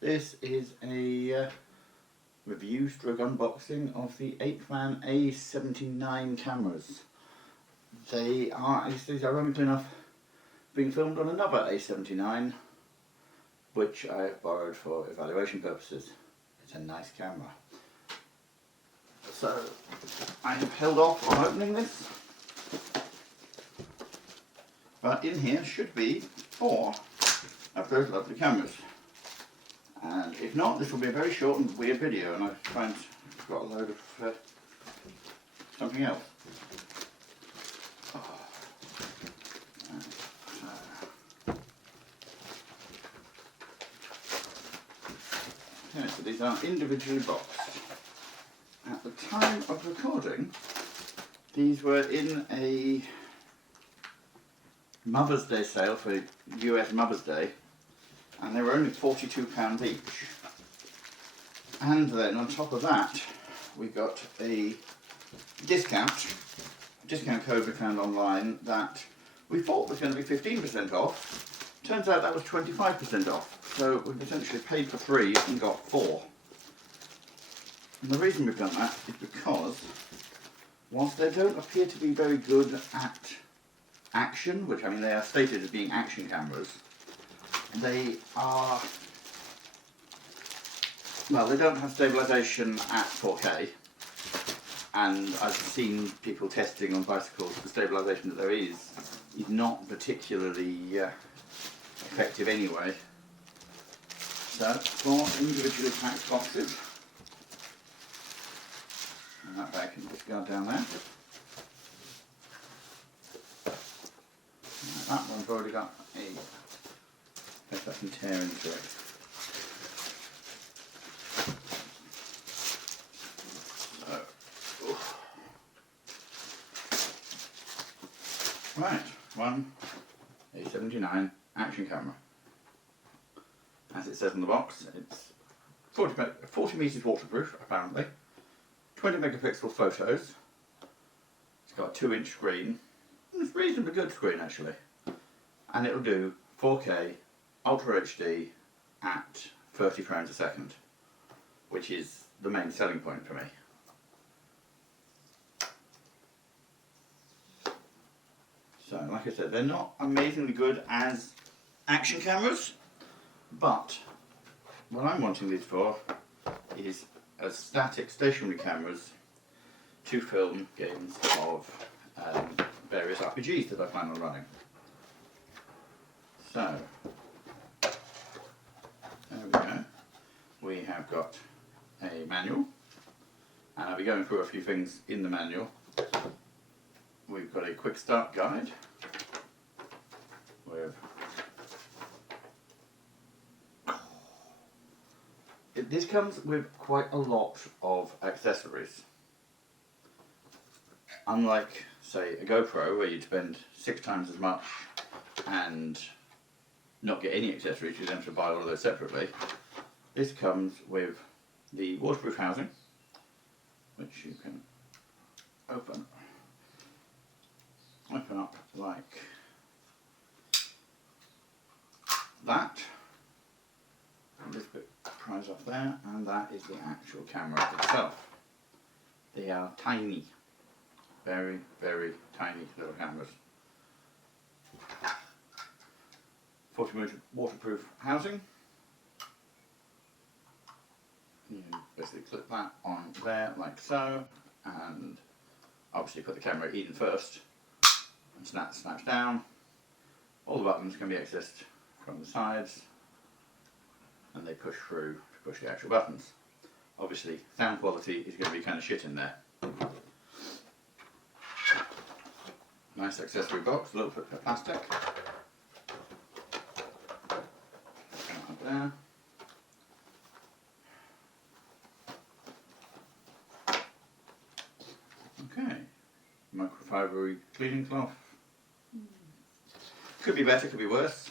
This is a review stroke unboxing of the Apeman A79 cameras. These are ironically enough being filmed on another A79 which I have borrowed for evaluation purposes. It's a nice camera. So I have held off on opening this, but in here should be 4 of those lovely cameras. And if not, this will be a very short and weird video, and I've got a load of something else. Okay, so these are individually boxed. At the time of recording, these were in a Mother's Day sale for US Mother's Day, and they were only £42 each. And then on top of that, we got a discount code we found online that we thought was going to be 15% off. Turns out that was 25% off. So we've essentially paid for 3 and got 4. And the reason we've done that is because, whilst they don't appear to be very good at action, which I mean they are stated as being action cameras, they are, well, they don't have stabilisation at 4K, and I've seen people testing on bicycles, the stabilisation that there is not particularly effective anyway. So 4 individually packed boxes. And that bag can just go down there. That one's already got a place I can tear into it. So, right, one A79 action camera. As it says on the box, it's 40 metres waterproof, apparently. 20 megapixel photos. It's got a 2-inch screen. It's a reasonably good screen actually. And it'll do 4K Ultra HD at 30 frames a second, which is the main selling point for me. So like I said, they're not amazingly good as action cameras, but what I'm wanting these for is as static stationary cameras to film games of various RPGs that I plan on running. So there we go. We have got a manual, and I'll be going through a few things in the manual. We've got a quick start guide with this comes with quite a lot of accessories. Unlike, say, a GoPro where you'd spend 6 times as much and not get any accessories, you'd have to buy all of those separately. This comes with the waterproof housing, which you can open up like that. And this bit pries off there, and that is the actual camera itself. They are tiny, very, very tiny little cameras. 40mm waterproof housing. You basically clip that on there like so, and obviously put the camera in first, and snaps down. All the buttons can be accessed from the sides, and they push through to push the actual buttons. Obviously, sound quality is going to be kind of shit in there. Nice accessory box, a little bit of plastic. Up there. Okay, microfiber cleaning cloth. Could be better, could be worse.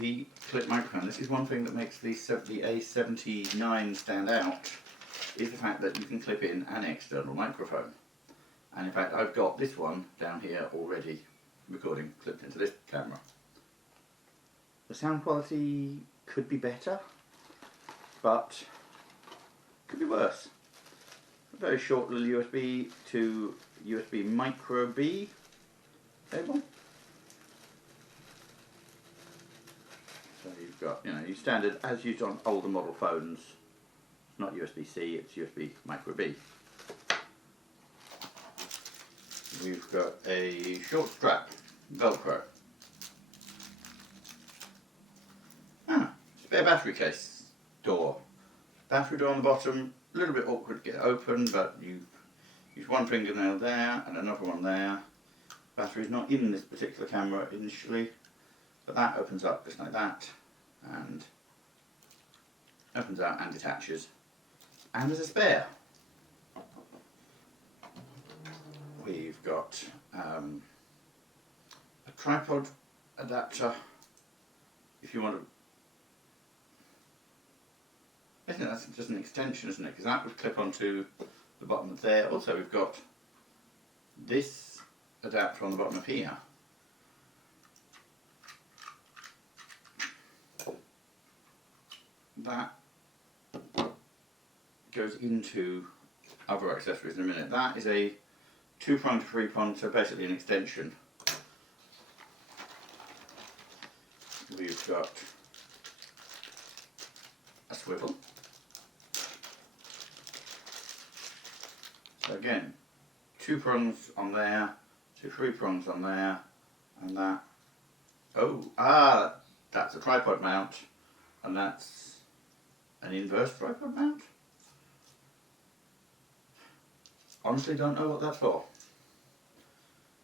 The clip microphone. This is one thing that makes the A79 stand out, is the fact that you can clip in an external microphone. And in fact, I've got this one down here already recording, clipped into this camera. The sound quality could be better. but could be worse. A very short little USB to USB micro B cable. So you've got, you know, your standard as used on older model phones. It's not USB-C, it's USB micro B. We've got a short strap, Velcro. Spare battery case door. Battery door on the bottom, a little bit awkward to get open, but you use one fingernail there and another one there. Battery's not in this particular camera initially, but that opens up just like that, and opens out and detaches. And there's a spare. We've got a tripod adapter if you want to. I think that's just an extension, isn't it? Because that would clip onto the bottom of there. Also, we've got this adapter on the bottom of here. That goes into other accessories in a minute. That is a 2-prong to 3-prong, so basically an extension. We've got a swivel. So again, 2 prongs on there, 2 3 prongs on there, and that. That's a tripod mount, and that's an inverse tripod mount. Honestly, don't know what that's for,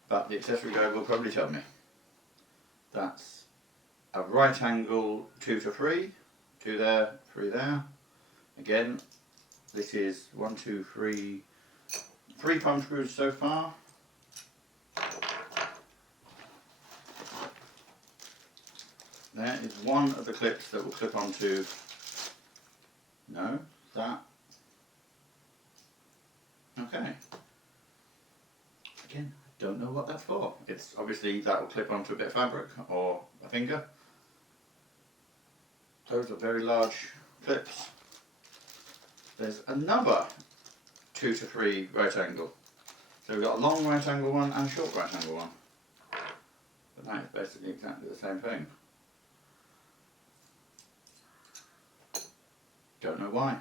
but the accessory guy will probably tell me. That's a right angle 2 to 3, 2 there, 3 there. Again, this is 1, 2, 3, 3 thumb screws so far. There is one of the clips that will clip onto, no, that. Okay. Again, I don't know what that's for. It's obviously that will clip onto a bit of fabric or a finger. Those are very large clips. There's another 2 to 3 right angle. So we've got a long right angle one and a short right angle one. But that is basically exactly the same thing. Don't know why.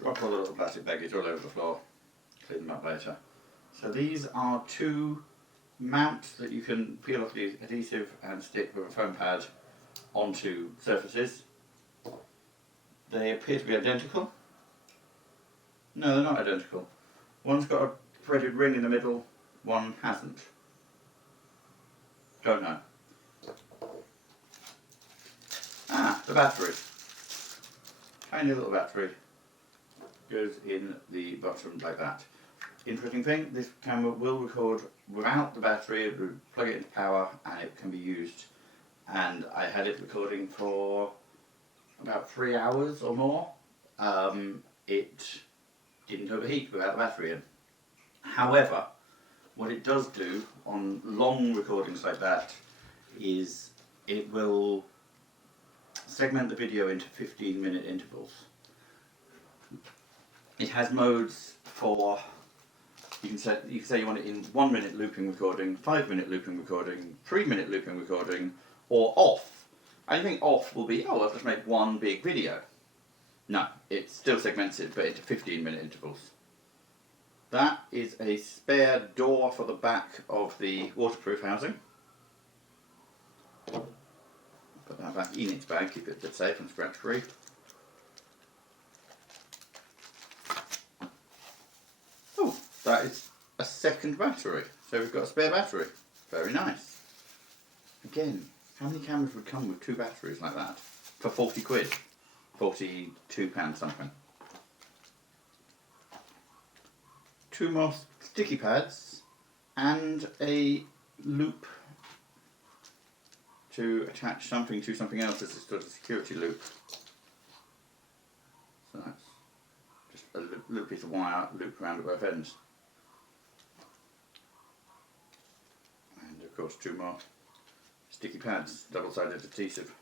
Drop all the little plastic baggies all over the floor, clean them up later. So these are 2 mounts that you can peel off the adhesive and stick with a foam pad onto surfaces. They appear to be identical. No, they're not identical. One's got a threaded ring in the middle, one hasn't. Don't know. The battery. Tiny little battery. Goes in the bottom like that. Interesting thing, this camera will record without the battery, it will plug it into power and it can be used. And I had it recording for about 3 hours or more. It didn't overheat without the battery in. However, what it does do on long recordings like that is it will segment the video into 15-minute intervals. It has modes for, you can say you want it in 1 minute looping recording, 5 minute looping recording, 3 minute looping recording, or off. I think off will be, I'll just make one big video. No, it still segments it, but into 15-minute intervals. That is a spare door for the back of the waterproof housing. Put that back in its bag, keep it a bit safe and scratch free. Oh, that is a second battery. So we've got a spare battery. Very nice. Again, how many cameras would come with 2 batteries like that? For 40 quid? £42 something. 2 more sticky pads and a loop to attach something to something else as a sort of security loop. So that's just a little piece of wire looped around at both ends. And of course 2 more sticky pads, double-sided adhesive.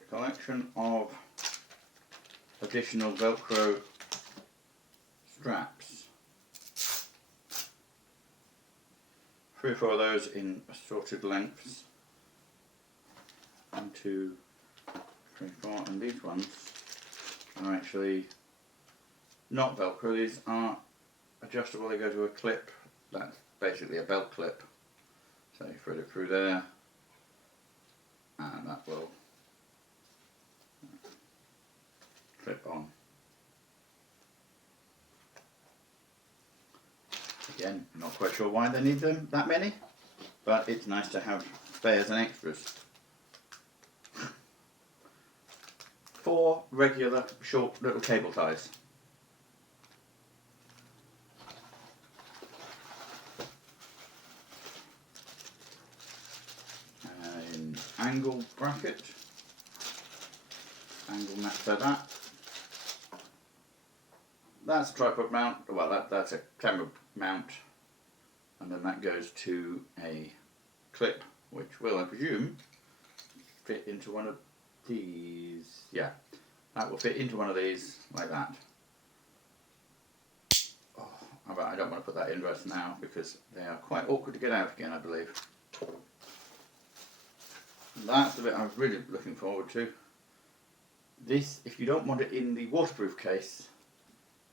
A collection of additional Velcro straps. 3 or 4 of those in assorted lengths. 1, 2, 3, 4, and these ones are actually not Velcro. These are adjustable. They go to a clip. That's basically a belt clip. So you thread it through there, and that will clip on. Again, not quite sure why they need them that many, but it's nice to have spares and extras. 4 regular short little cable ties. An angle bracket. Angle mount for that. That's a tripod mount. Well, that's a camera mount, and then that goes to a clip, which will, I presume, fit into one of these. Yeah, that will fit into one of these like that. Oh, I don't want to put that in just now because they are quite awkward to get out again, I believe. That's the bit I was really looking forward to. This, if you don't want it in the waterproof case,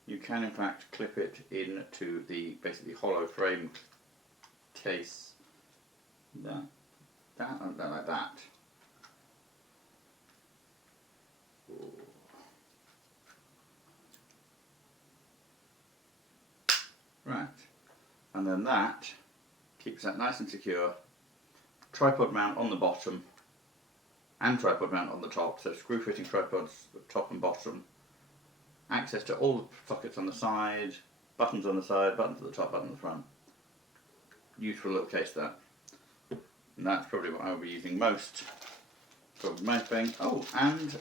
you can in fact clip it into the basically hollow frame case. Like that. Ooh. Right, and then that keeps that nice and secure. Tripod mount on the bottom and tripod mount on the top, so screw fitting tripods top and bottom. Access to all the sockets on the side, buttons on the side, buttons at the top, button at the front. Useful little case that. And that's probably what I'll be using most for my thing. Oh, and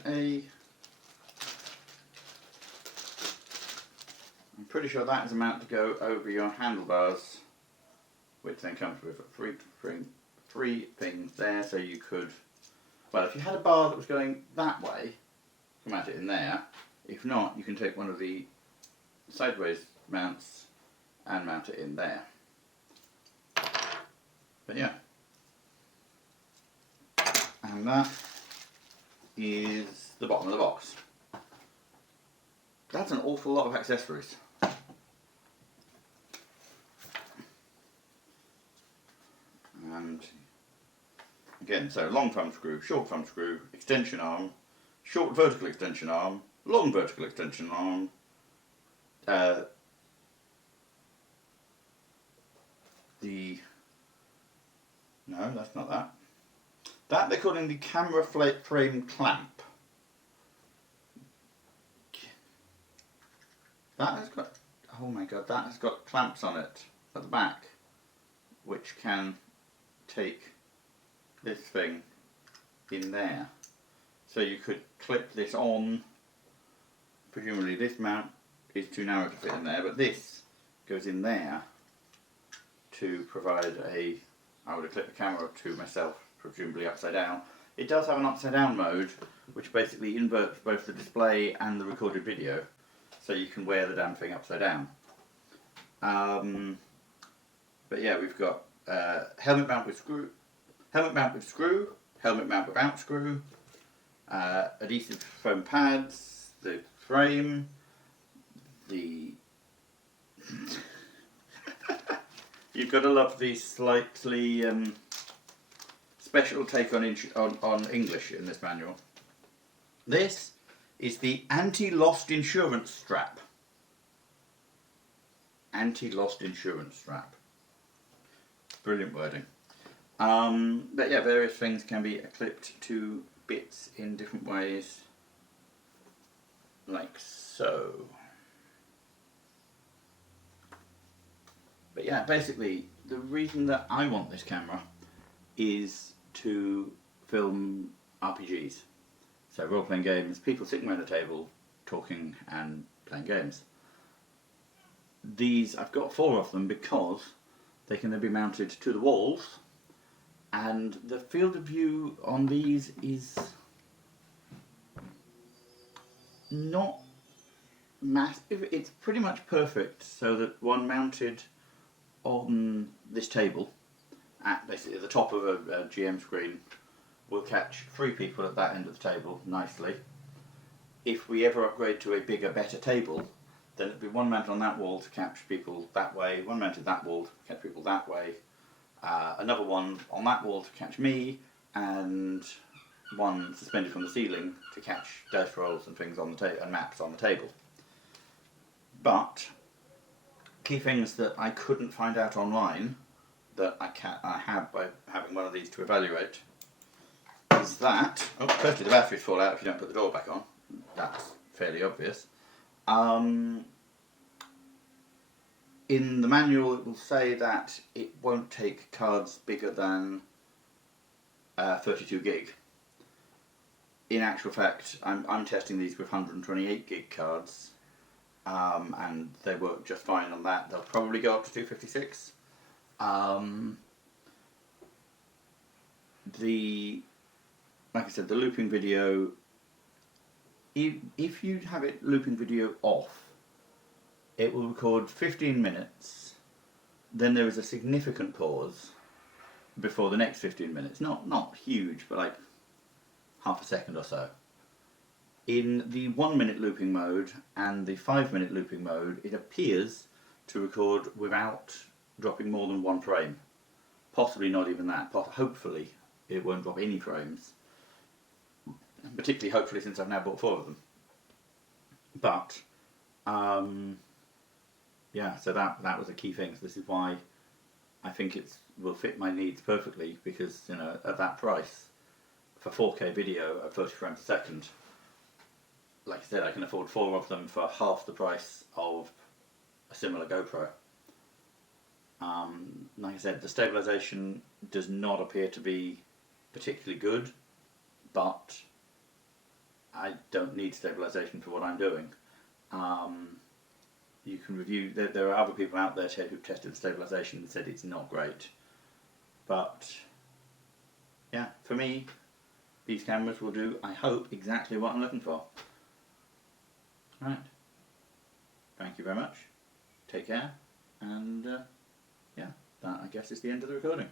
I'm pretty sure that is a mount to go over your handlebars, which then comes with three things there, so you could, well, if you had a bar that was going that way, come at it in there. If not, you can take one of the sideways mounts and mount it in there. But yeah. And that is the bottom of the box. That's an awful lot of accessories. And again, so long thumb screw, short thumb screw, extension arm, short vertical extension arm, long vertical extension arm, no, that's not that. That they're calling the camera frame clamp. That has got, oh my god, that has got clamps on it at the back, which can take this thing in there. So you could clip this on. Presumably this mount is too narrow to fit in there, but this goes in there to provide a, I would have clipped the camera to myself, presumably upside down. It does have an upside down mode, which basically inverts both the display and the recorded video, so you can wear the damn thing upside down. But yeah, we've got helmet mount with screw, helmet mount with screw, helmet mount without screw, adhesive foam pads, the frame, the you've got to love the slightly special take on English in this manual. This is the anti-lost insurance strap. Anti-lost insurance strap. Brilliant wording. But yeah, various things can be clipped to bits in different ways, like so. But yeah, basically the reason that I want this camera is to film RPGs. So role-playing games, people sitting around a table, talking and playing games. These, I've got 4 of them because they can then be mounted to the walls, and the field of view on these is not massive. It's pretty much perfect so that one mounted on this table at basically the top of a GM screen will catch 3 people at that end of the table nicely. If we ever upgrade to a bigger, better table, then it'll be one mounted on that wall to catch people that way, one mounted that wall to catch people that way, another one on that wall to catch me, and one suspended from the ceiling to catch dice rolls and things on the table and maps on the table. But key things that I couldn't find out online that I have by having one of these to evaluate is that, oh, firstly the batteries fall out if you don't put the door back on. That's fairly obvious. In the manual it will say that it won't take cards bigger than 32 gig. In actual fact, I'm testing these with 128 gig cards, and they work just fine on that. They'll probably go up to 256. Like I said, the looping video, if you have it looping video off, it will record 15 minutes, then there is a significant pause before the next 15 minutes. Not huge, but like half a second or so. In the 1 minute looping mode and the 5 minute looping mode, it appears to record without dropping more than 1 frame. Possibly not even that. Hopefully it won't drop any frames. Particularly hopefully since I've now bought 4 of them. But yeah, so that was a key thing. So this is why I think it will fit my needs perfectly, because at that price for 4K video at 30 frames a second, like I said, I can afford 4 of them for half the price of a similar GoPro. Like I said, the stabilisation does not appear to be particularly good, but I don't need stabilisation for what I'm doing. You can review, there are other people out there who've tested the stabilisation and said it's not great. But yeah, for me, these cameras will do, I hope, exactly what I'm looking for. Right. Thank you very much. Take care. And yeah, that I guess is the end of the recording.